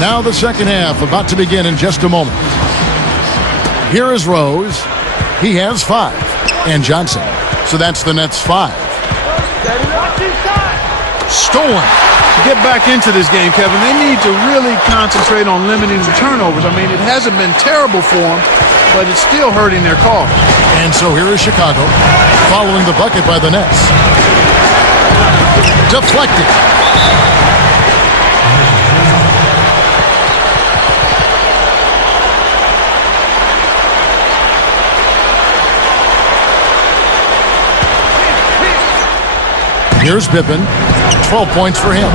Now the second half about to begin in just a moment. Here is Rose. He has 5. And Johnson. So that's the Nets 5. Stolen. To get back into this game, Kevin, they need to really concentrate on limiting the turnovers. I mean, it hasn't been terrible for them, but it's still hurting their cause. And so here is Chicago, following the bucket by the Nets. Deflected. Here's Pippen. 12 points for him.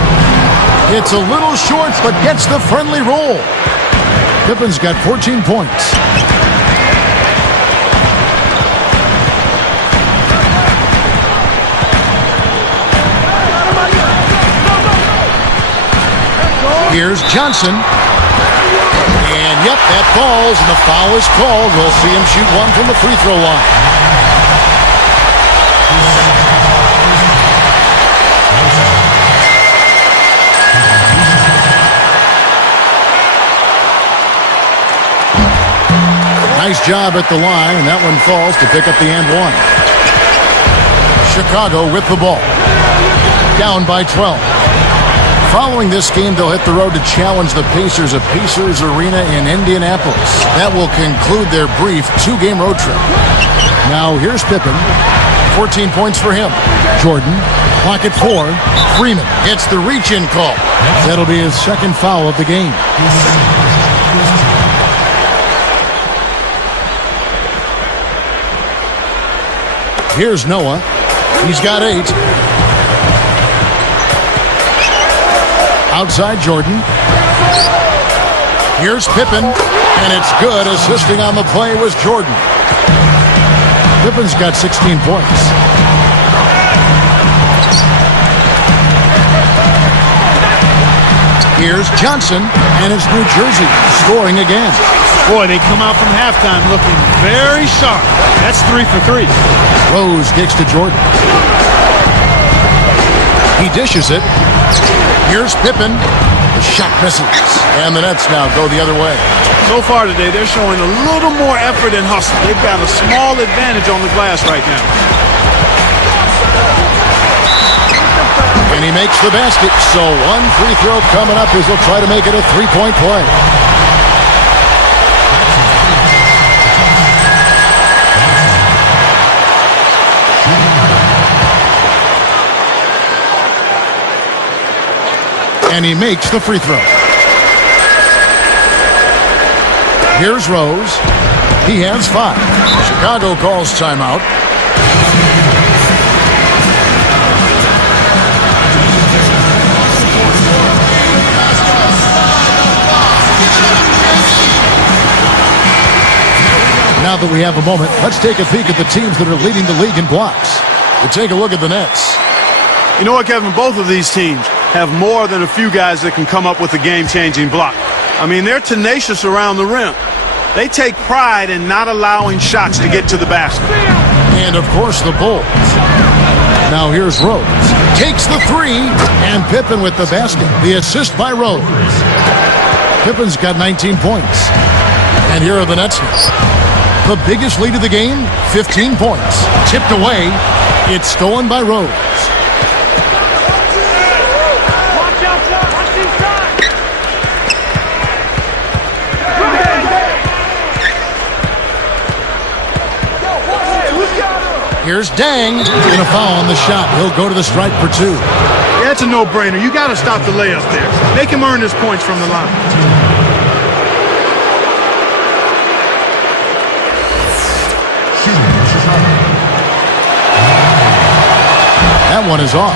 It's a little short, but gets the friendly roll. Pippen's got 14 points. Here's Johnson. And yep, that falls, and the foul is called. We'll see him shoot one from the free throw line. Nice job at the line, and that one falls to pick up the and one. Chicago with the ball. Down by 12. Following this game, they'll hit the road to challenge the Pacers at Pacers Arena in Indianapolis. That will conclude their brief 2-game road trip. Now here's Pippen. 14 points for him. Jordan, clock at 4. Freeman gets the reach-in call. That'll be his second foul of the game. Here's Noah. He's got 8. Outside Jordan. Here's Pippen. And it's good. Assisting on the play was Jordan. Pippen's got 16 points. Here's Johnson. And it's New Jersey scoring again. Boy, they come out from halftime looking very sharp. That's 3 for 3. Rose kicks to Jordan. He dishes it. Here's Pippen. The shot misses. And the Nets now go the other way. So far today, they're showing a little more effort and hustle. They've got a small advantage on the glass right now. And he makes the basket. So one free throw coming up as they'll try to make it a 3-point play. And he makes the free throw. Here's Rose. He has 5. Chicago calls timeout. Now that we have a moment, let's take a peek at the teams that are leading the league in blocks. We take a look at the Nets. You know what, Kevin? Both of these teams have more than a few guys that can come up with a game-changing block. I mean, they're tenacious around the rim. They take pride in not allowing shots to get to the basket. And, of course, the Bulls. Now here's Rose. Takes the 3, and Pippen with the basket. The assist by Rose. Pippen's got 19 points. And here are the Nets. The biggest lead of the game, 15 points. Tipped away. It's stolen by Rose. Here's Dang. Gonna foul on the shot. He'll go to the stripe for 2. Yeah, it's a no-brainer. You got to stop the layup there. Make him earn his points from the line. That one is off.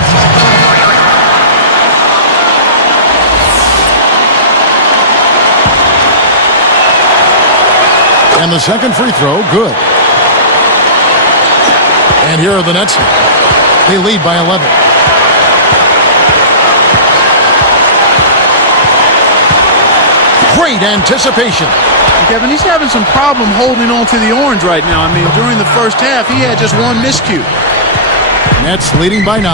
And the second free throw, good. And here are the Nets. They lead by 11. Great anticipation. Kevin, he's having some problem holding on to the orange right now. I mean, during the first half, he had just one miscue. Nets leading by 9.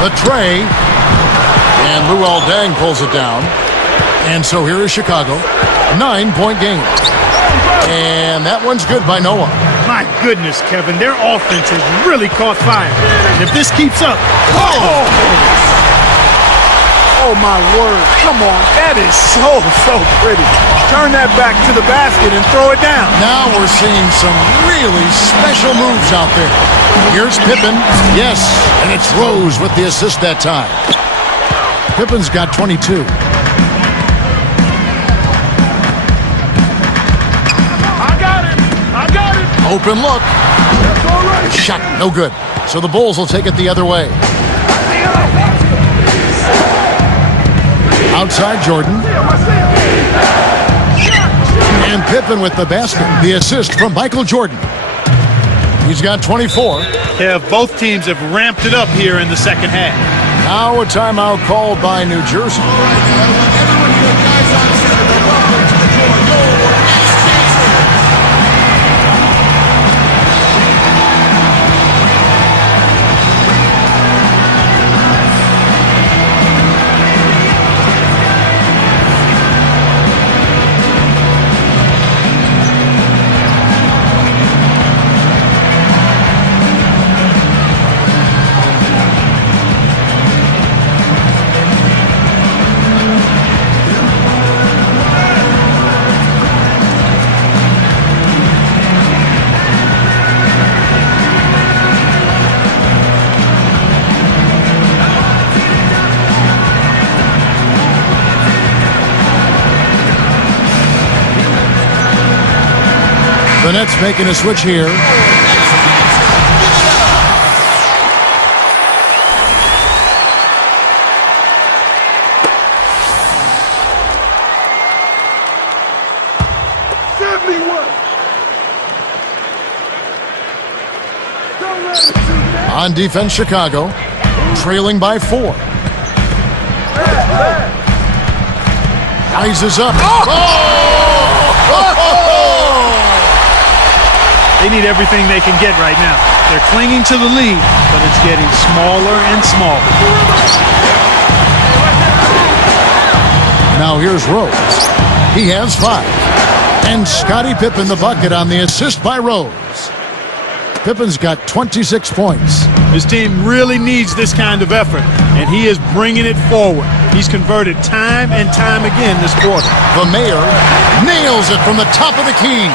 The tray. And Luol Deng pulls it down. And so here is Chicago. 9-point game. And that one's good by Noah. My goodness, Kevin, their offense has really caught fire. And if this keeps up... Oh, my word. Come on. That is so pretty. Turn that back to the basket and throw it down. Now we're seeing some really special moves out there. Here's Pippen. Yes, and it's Rose with the assist that time. Pippen's got 22. Open look. Shot, no good. So the Bulls will take it the other way. Outside Jordan. And Pippen with the basket. The assist from Michael Jordan. He's got 24. Both teams have ramped it up here in the second half. Now a timeout called by New Jersey. The Nets making a switch here. On defense, Chicago, trailing by 4. Rises up. They need everything they can get right now. They're clinging to the lead, but it's getting smaller and smaller. Now here's Rose. He has 5. And Scottie Pippen the bucket on the assist by Rose. Pippen's got 26 points. His team really needs this kind of effort, and he is bringing it forward. He's converted time and time again this quarter. The mayor nails it from the top of the key.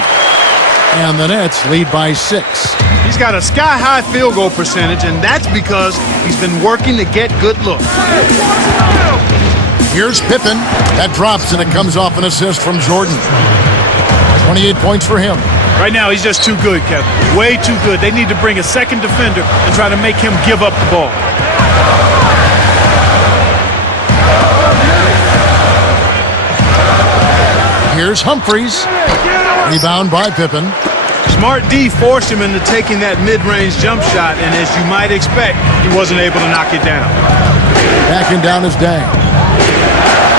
And the Nets lead by 6. He's got a sky-high field goal percentage, and that's because he's been working to get good looks. Here's Pippen. That drops, and it comes off an assist from Jordan. 28 points for him. Right now, he's just too good, Kevin. Way too good. They need to bring a second defender and try to make him give up the ball. Here's Humphries. Rebound by Pippen. Smart D forced him into taking that mid-range jump shot, and as you might expect, he wasn't able to knock it down. Backing down is Deng.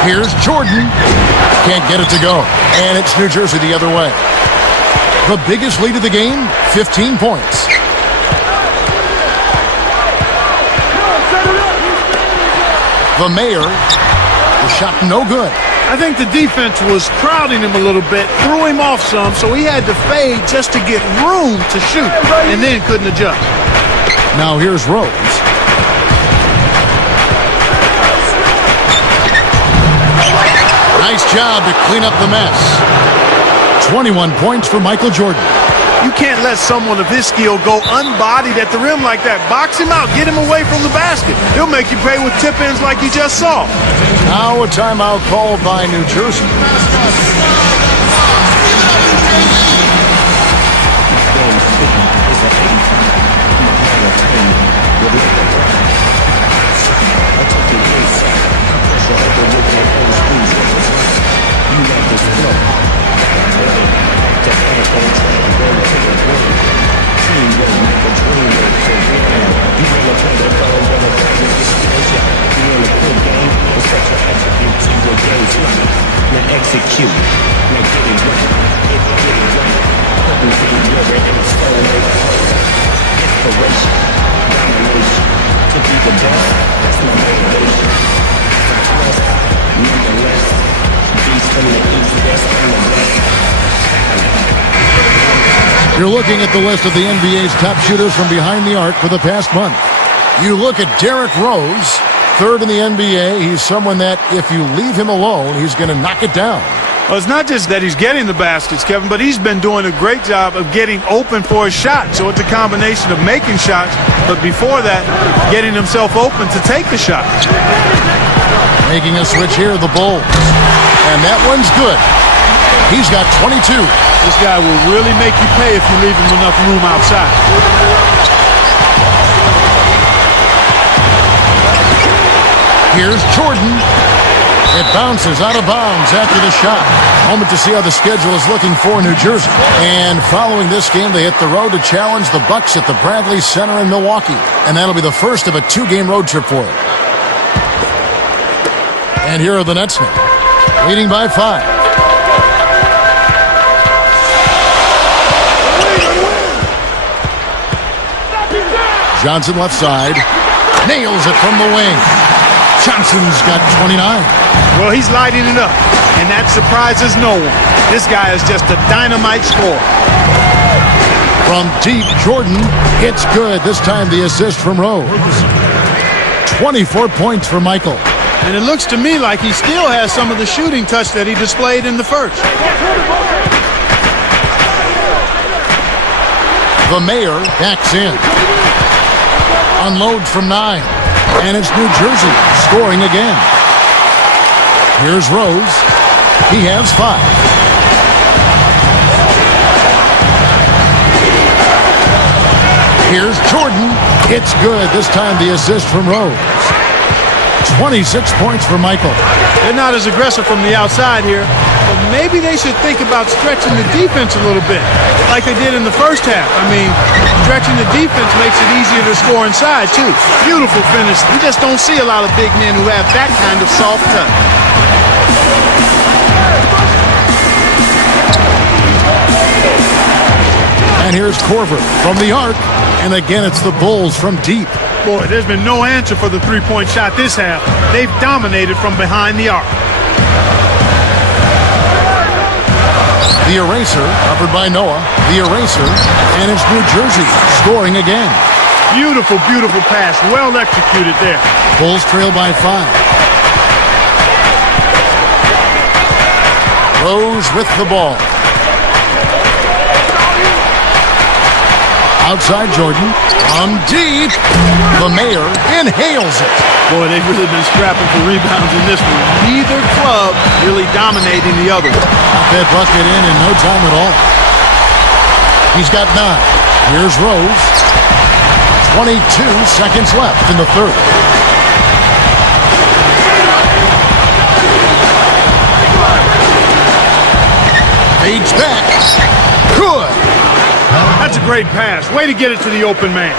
Here's Jordan. Can't get it to go. And it's New Jersey the other way. The biggest lead of the game, 15 points. The mayor, the shot no good. I think the defense was crowding him a little bit, threw him off some, so he had to fade just to get room to shoot, and then couldn't adjust. Now here's Rose. Nice job to clean up the mess. 21 points for Michael Jordan. You can't let someone of his skill go unbodied at the rim like that. Box him out. Get him away from the basket. He'll make you pay with tip-ins like you just saw. Now a timeout called by New Jersey. Execute. Now get it right. Get it right. Hoping for the river and stone. Inspiration. Domination. to be the best. That's my motivation. From West, nonetheless, east from the east, west from the west. You're looking at the list of the NBA's top shooters from behind the arc for the past month. You look at Derrick Rose, third in the NBA. He's someone that if you leave him alone, he's going to knock it down. Well, it's not just that he's getting the baskets, Kevin, but he's been doing a great job of getting open for his shot. So it's a combination of making shots, but before that, getting himself open to take the shot. Making a switch here, the Bulls. And that one's good. He's got 22. This guy will really make you pay if you leave him enough room outside. Here's Jordan. It bounces out of bounds after the shot. Moment to see how the schedule is looking for New Jersey. And following this game, they hit the road to challenge the Bucks at the Bradley Center in Milwaukee. And that'll be the first of a 2-game road trip for them. And here are the Nets now, leading by 5. Johnson left side. Nails it from the wing. Johnson's got 29. Well, he's lighting it up, and that surprises no one. This guy is just a dynamite scorer. From deep, Jordan hits good. This time the assist from Rose. 24 points for Michael. And it looks to me like he still has some of the shooting touch that he displayed in the first. The Mayor backs in. Unloads from 9. And it's New Jersey scoring again. Here's Rose. He has 5. Here's Jordan. It's good. This time the assist from Rose. 26 points for Michael. They're not as aggressive from the outside here, but maybe they should think about stretching the defense a little bit, like they did in the first half. I mean, stretching the defense makes it easier to score inside, too. Beautiful finish. You just don't see a lot of big men who have that kind of soft touch. And here's Korver from the arc. And again, it's the Bulls from deep. Boy, there's been no answer for the three-point shot this half. They've dominated from behind the arc. The eraser, covered by Noah. The eraser, and it's New Jersey scoring again. Beautiful, beautiful pass. Well executed there. Bulls trail by 5. Rose with the ball. Outside Jordan. From deep. The Mayor inhales it. Boy, they've really been scrapping for rebounds in this one. Neither club really dominating the other one. That bucket in no time at all. He's got 9. Here's Rose. 22 seconds left in the third. Fades back. Good. That's a great pass. Way to get it to the open man.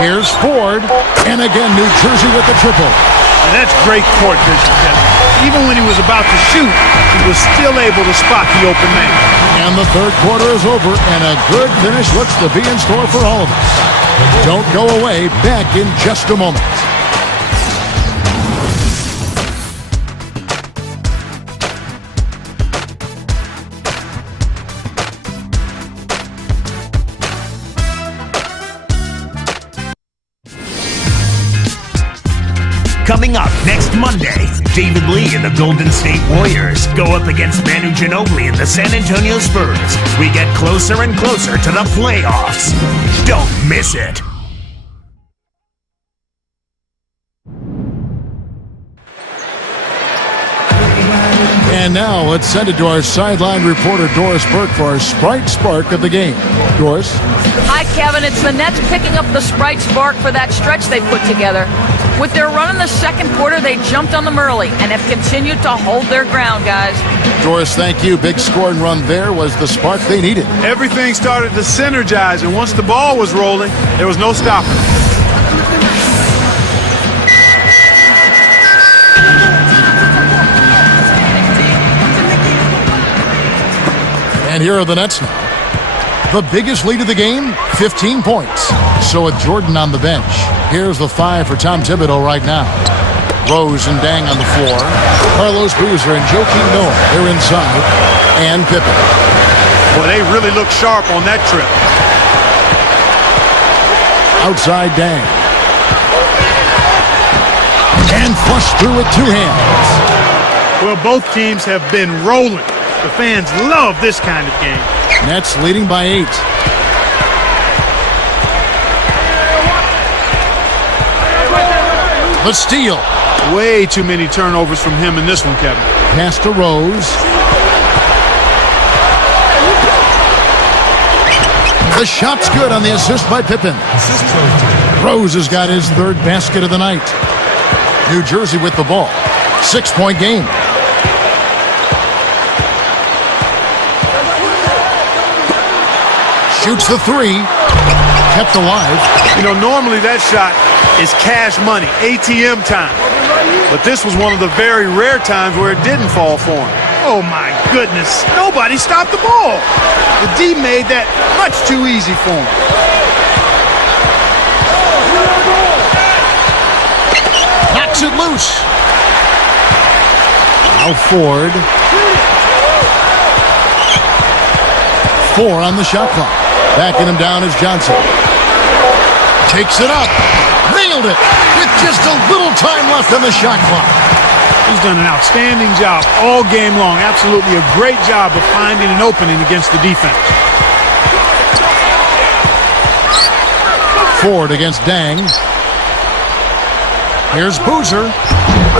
Here's Ford. And again, New Jersey with the triple. And that's great court vision, Kevin. Even when he was about to shoot, he was still able to spot the open man. And the third quarter is over, and a good finish looks to be in store for all of us. Don't go away. Back in just a moment. Coming up next Monday, David Lee and the Golden State Warriors go up against Manu Ginobili and the San Antonio Spurs. We get closer and closer to the playoffs. Don't miss it. And now let's send it to our sideline reporter, Doris Burke, for our Sprite Spark of the game. Doris? Hi, Kevin. It's the Nets picking up the Sprite Spark for that stretch they put together. With their run in the second quarter, they jumped on them early and have continued to hold their ground, guys. Doris, thank you. Big scoring run there was the spark they needed. Everything started to synergize, and once the ball was rolling, there was no stopping it. And here are the Nets now. The biggest lead of the game, 15 points. So with Jordan on the bench, here's the 5 for Tom Thibodeau right now. Rose and Dang on the floor. Carlos Boozer and Joakim Noah, they're inside. And Pippen. Well, they really look sharp on that trip. Outside Dang. And flushed through with 2 hands. Well, both teams have been rolling. The fans love this kind of game. Nets leading by 8. The steal. Way too many turnovers from him in this one, Kevin. Pass to Rose. The shot's good on the assist by Pippen. Rose has got his 3rd basket of the night. New Jersey with the ball. 6-point game. Shoots the 3. Kept alive. You know, normally that shot is cash money, ATM time. But this was one of the very rare times where it didn't fall for him. Oh, my goodness. Nobody stopped the ball. The D made that much too easy for him. Knocks it loose. Now Ford. 4 on the shot clock. Backing him down is Johnson. Takes it up. Nailed it with just a little time left on the shot clock. He's done an outstanding job all game long. Absolutely a great job of finding an opening against the defense. Ford against Dang. Here's Boozer.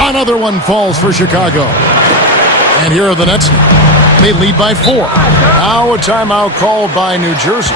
Another one falls for Chicago. And here are the Nets. They lead by 4. Now a timeout called by New Jersey.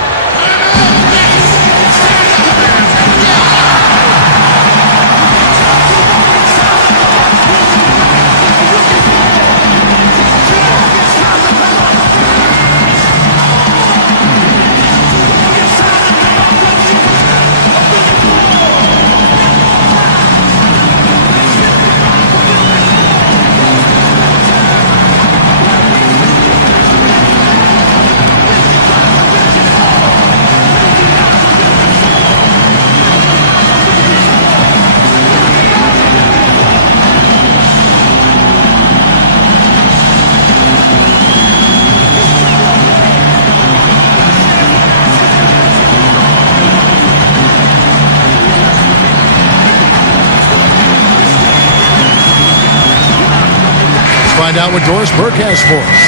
Find out what Doris Burke has for us.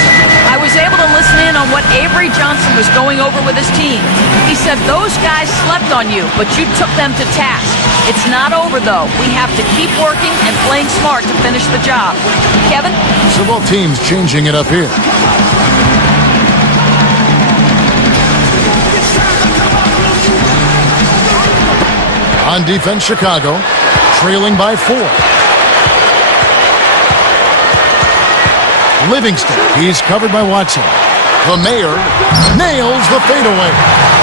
I was able to listen in on what Avery Johnson was going over with his team. He said those guys slept on you, but you took them to task. It's not over, though. We have to keep working and playing smart to finish the job. Kevin? So both teams changing it up here. On defense, Chicago, trailing by 4. Livingston, he's covered by Watson. The Mayor nails the fadeaway.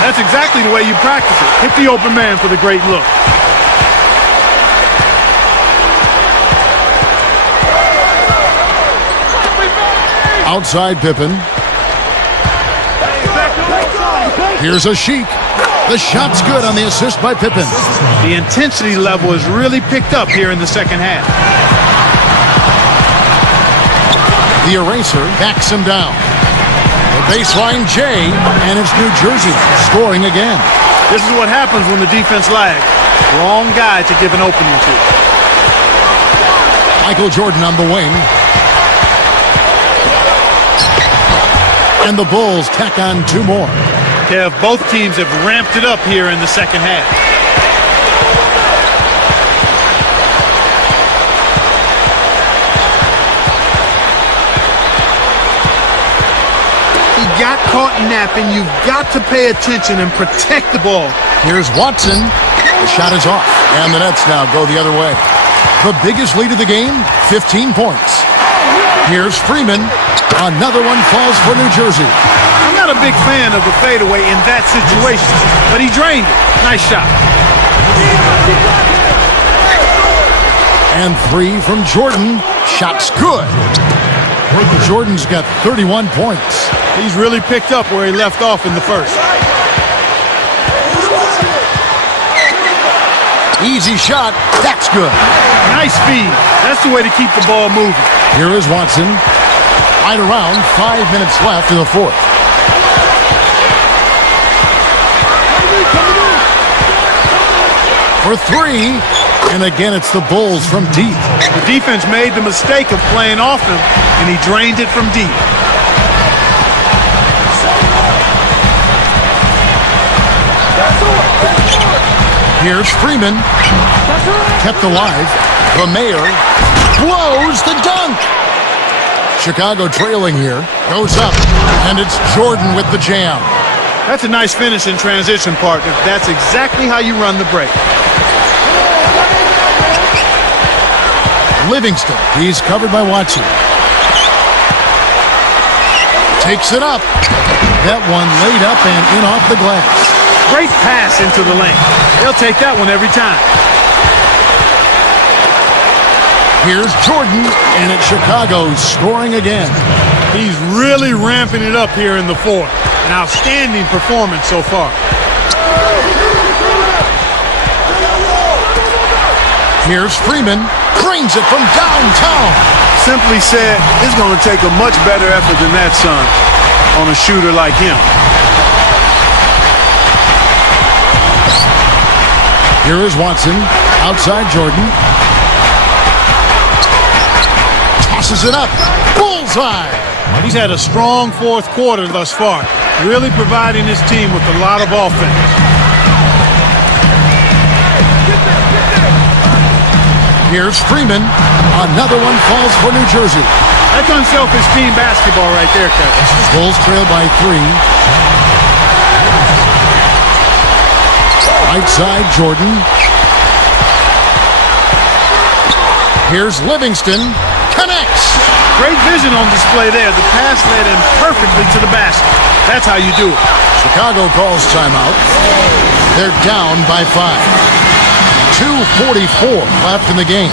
That's exactly the way you practice it. Hit the open man for the great look. Outside Pippen. Here's a Sheik. The shot's good on the assist by Pippen. The intensity level is really picked up here in the second half. The eraser backs him down. The baseline J, and it's New Jersey scoring again. This is what happens when the defense lags. Wrong guy to give an opening to. Michael Jordan on the wing. And the Bulls tack on 2 more. Kev, both teams have ramped it up here in the second half. He got caught napping. You've got to pay attention and protect the ball. Here's Watson. The shot is off. And the Nets now go the other way. The biggest lead of the game, 15 points. Here's Freeman. Another one falls for New Jersey. I'm not a big fan of the fadeaway in that situation, but he drained it. Nice shot. And 3 from Jordan. Shot's good. Jordan's got 31 points. He's really picked up where he left off in the first. Easy shot. That's good. Nice speed. That's the way to keep the ball moving. Here is Watson. Right around 5 minutes left in the fourth. For three. And again, it's the Bulls from deep. The defense made the mistake of playing off him, and he drained it from deep. Here's Freeman. Kept alive. The Mayor blows the dunk. Chicago trailing here. Goes up. And it's Jordan with the jam. That's a nice finish in transition, partner. That's exactly how you run the break. Livingston. He's covered by Watson. Takes it up. That one laid up and in off the glass. Great pass into the lane. They'll take that one every time. Here's Jordan, and it's Chicago scoring again. He's really ramping it up here in the fourth. An outstanding performance so far. Here's Freeman. Brings it from downtown. Simply said, it's going to take a much better effort than that, son, on a shooter like him. Here is Watson. Outside Jordan. Tosses it up. Bullseye. He's had a strong fourth quarter thus far, really providing his team with a lot of offense. Here's Freeman. Another one falls for New Jersey. That's unselfish team basketball right there, Kevin. Bulls trail by 3. Right side, Jordan. Here's Livingston. Connects. Great vision on display there. The pass led him perfectly to the basket. That's how you do it. Chicago calls timeout. They're down by 5. 2:44 left in the game.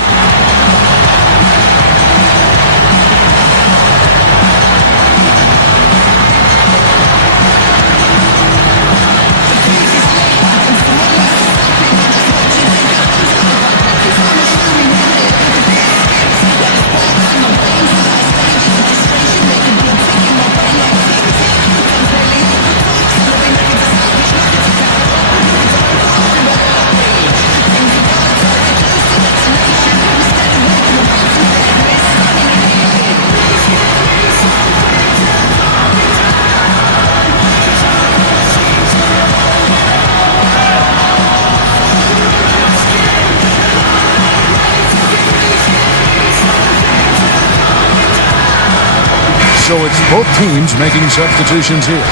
So it's both teams making substitutions here.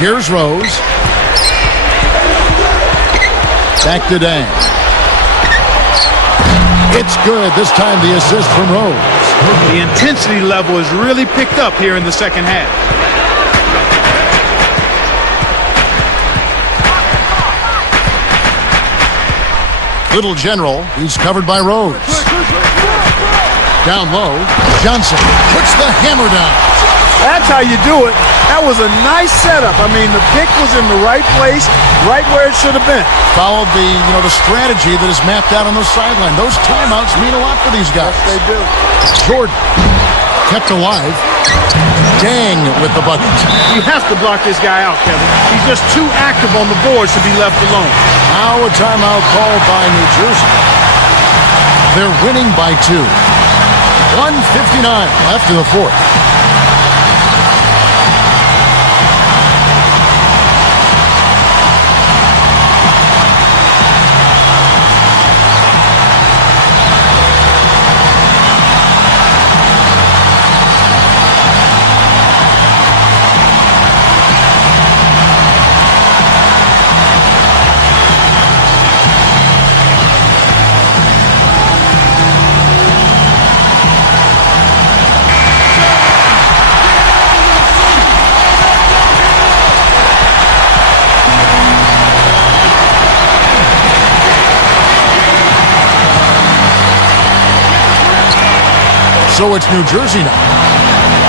Here's Rose. Back to Dang. It's good. This time the assist from Rose. The intensity level is really picked up here in the second half. Little General, he's covered by Rose. Down low, Johnson puts the hammer down. That's how you do it. That was a nice setup. I mean, the pick was in the right place, right where it should have been. Followed the strategy that is mapped out on the sideline. Those timeouts mean a lot for these guys. Yes, they do. Jordan kept alive. Dang with the bucket. You have to block this guy out, Kevin. He's just too active on the boards to be left alone. Now a timeout called by New Jersey. They're winning by 2. 1:59 left in the fourth. So it's New Jersey now.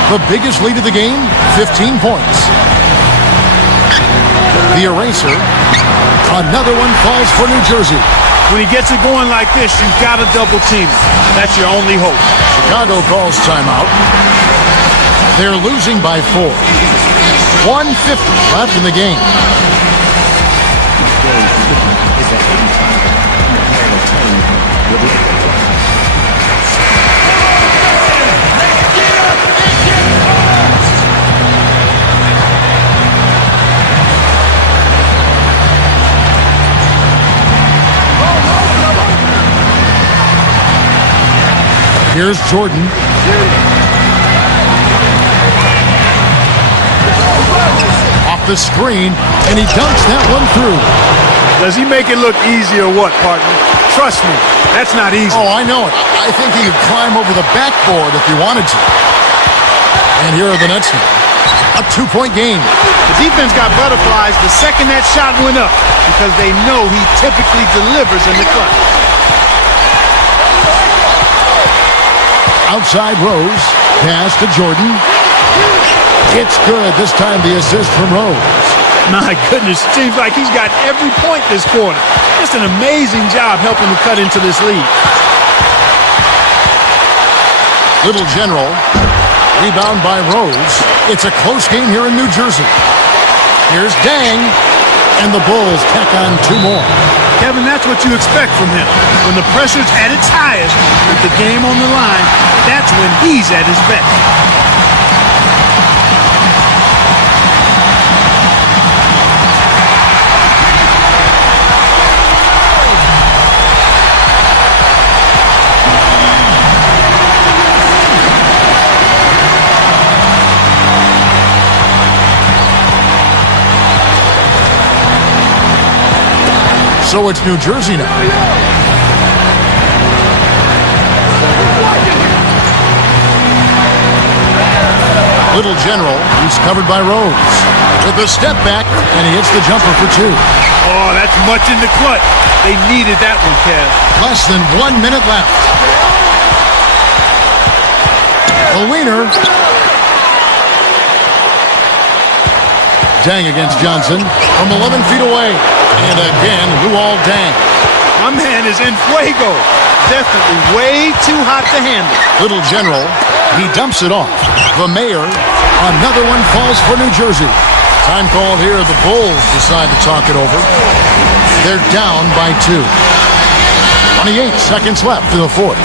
The biggest lead of the game, 15 points. The eraser. Another one falls for New Jersey. When he gets it going like this, you've got to double team him. That's your only hope. Chicago calls timeout. They're losing by 4. 1:50 left in the game. Here's Jordan. Off the screen, and he dunks that one through. Does he make it look easy or what, partner? Trust me, that's not easy. Oh, I know it. I think he could climb over the backboard if he wanted to. And here are the Nets now. A 2-point game. The defense got butterflies the second that shot went up because they know he typically delivers in the clutch. Outside Rose. Pass to Jordan. It's good. This time the assist from Rose. My goodness, seems like he's got every point this quarter. Just an amazing job helping to cut into this lead. Little General. Rebound by Rose. It's a close game here in New Jersey. Here's Dang. And the Bulls tack on 2 more. Kevin, that's what you expect from him. When the pressure's at its highest, with the game on the line, that's when he's at his best. So it's New Jersey now. Little General, he's covered by Rose. With a step back, and he hits the jumper for 2. Oh, that's much in the clutch. They needed that one, Kev. Less than 1 minute left. The wiener. Dang against Johnson from 11 feet away. And again, Luol Deng. My man is in fuego. Definitely way too hot to handle. Little General, he dumps it off. The mayor, another one falls for New Jersey. Time called here. The Bulls decide to talk it over. They're down by 2. 28 seconds left in the 4th.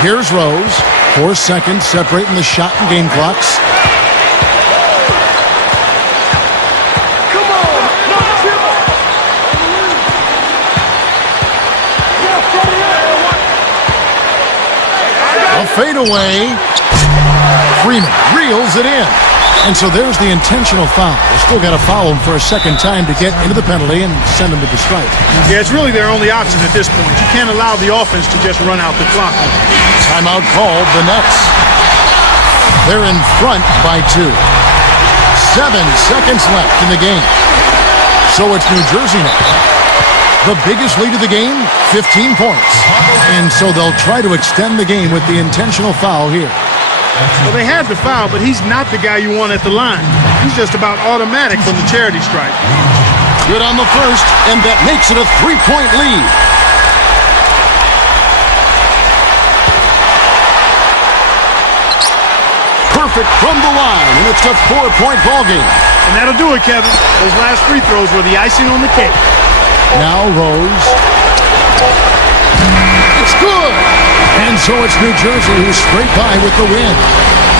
Here's Rose. 4 seconds separating the shot and game clocks. A fadeaway. Freeman reels it in. And so there's the intentional foul. They still got to foul him for a second time to get into the penalty and send him to the stripe. Yeah, it's really their only option at this point. You can't allow the offense to just run out the clock. Timeout called, the Nets. They're in front by 2. 7 seconds left in the game. So it's New Jersey now. The biggest lead of the game, 15 points. And so they'll try to extend the game with the intentional foul here. Well, they had the foul, but he's not the guy you want at the line. He's just about automatic from the charity stripe. Good on the first, and that makes it a 3-point lead. it from the line, and it's a 4-point ball game. And that'll do it, Kevin. Those last free throws were the icing on the cake. Now Rose. It's good! And so it's New Jersey who's straight by with the win.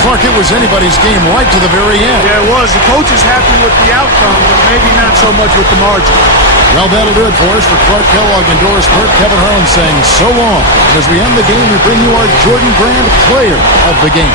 Clark, it was anybody's game right to the very end. Yeah, it was. The coach is happy with the outcome, but maybe not so much with the margin. Well, that'll do it for us. For Clark Kellogg and Doris Burke, Kevin Harlan saying so long. As we end the game, we bring you our Jordan Brand Player of the Game.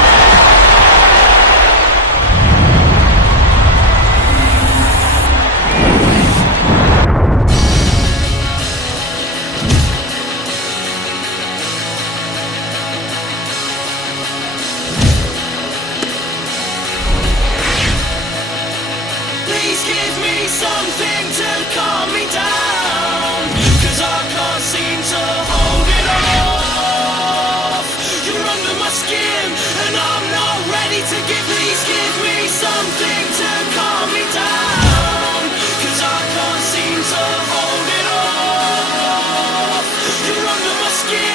Please give me something to calm me down, 'cause I can't seem to hold it off. You're under my skin and I'm not ready to give. Please give me something to calm me down, 'cause I can't seem to hold it off. You're under my skin.